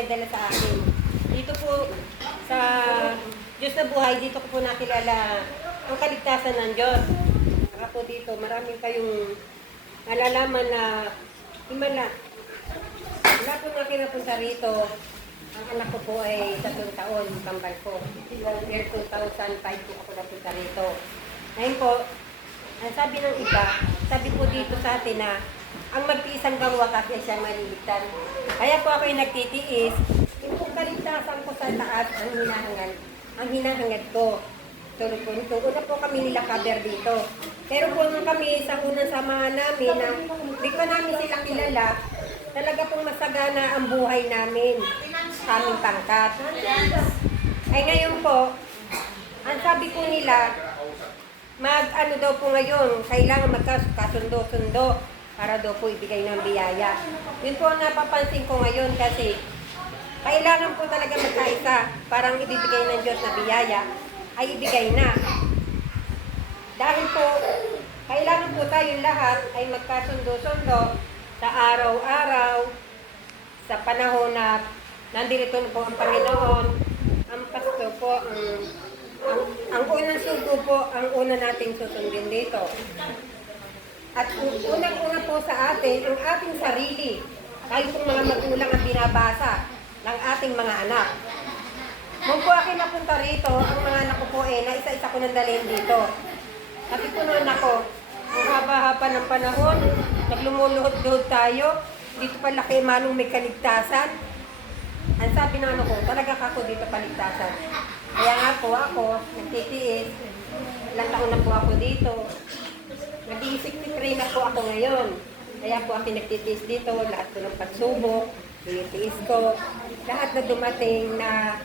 nagdala sa akin. Dito po sa Diyos na buhay, dito ko po nakilala ang kaligtasan ng Diyos. Saka po dito, marami kayong nalalaman na himala. Wala po nga kinapunta rito. Ang anak ko po ay 3 taon, kambal ko. Year 2005 po ako napunta rito. Ngayon po, ang sabi ng iba, sabi po dito sa atin na ang magtiis hanggang wakas ay siyang maliligtan. Kaya po ako ay nagtitiis. Yung pong kaligtasan ko sa taas, ang hinahangad ko. Tulad po nito, una po kami nila kaber dito. Pero po nung kami sa unang samahan namin, na di pa namin sila kilala, talaga pong masagana ang buhay namin sa aming pangkat. Ay ngayon po, ang sabi po nila, mag-ano daw po ngayon, kailangan magkasundo-sundo para daw po ibigay ng biyaya. Yun po ang napapansin ko ngayon kasi kailangan po talaga magkaisa, parang ibibigay ng Diyos na biyaya, ay ibigay na. Dahil po, kailangan po tayong lahat ay magkasundo-sundo sa araw-araw, sa panahon na nandito po ang Panginoon, ang pasto po, ang unang sugo po, ang una nating susundin dito. At unang-una po sa atin, ang ating sarili, tayo pong mga magulang ang binabasa ng ating mga anak. Nung po akin napunta rito, ang mga anak ko po na isa-isa ko nang dalhin dito. Kasi po nung anak ko, ang haba-haba ng panahon, naglumuluhod-luhod tayo, dito pa laki manong may kaligtasan. Ang sabi ng ano ko, talaga ako dito paligtasan. Kaya nga po ako, nagtitiis, ilang taon na po ako dito. Nag-63 na po ako ngayon. Kaya po ako nagtitiis dito, lahat po ng pagsubok, tinitiis ko. Lahat na dumating na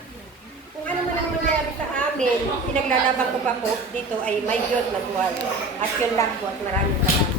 kung ano man ang mangyari sa amin, pinaglalaban ko pa po dito ay may Diyos na buhay. At yun lang po at maraming salamat.